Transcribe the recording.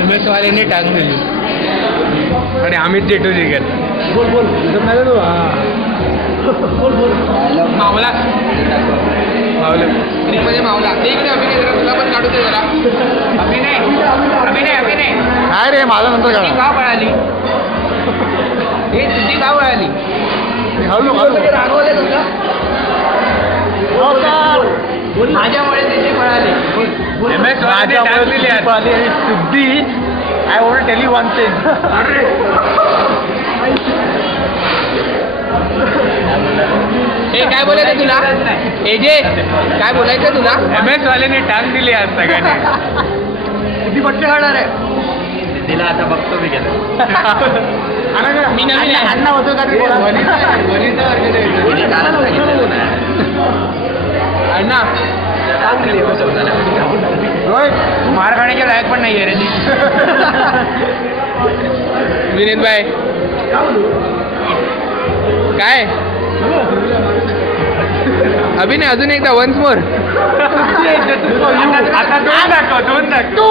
MS वाल्याने टांग दिली आणि आम्ही जेटू जिगेल. बोल बोल नाही तू. मावला मावला मध्ये मावला ते इकडे अभिनय जरा तुला पण काढू दे जरा. अभिनय अभिनय अभिनय काय रे माझा नंतर तुझी का पळाली हे तुझी का पळाली हळू रागवले तुला माझ्यामुळे तिथे पळाली. MS वाल्याने टांग दिली आणि सिद्धी. I want tell you one thing. हे काय बोलायचं तुला एजे काय बोलायचं तुला. MS वाल्याने टांग दिली आज सगळ्यांनी. किती पट्टे खाणार आहे तिला आता बघतो मी गेलो. मी नवीन आहे. अण्णा होतो का अण्णा मार खाण्याच्या लायक पण नाहीये रे ती. विनीत भाई काय अभिनय अजून एकदा वन्स मोर. आता दोन दाखव.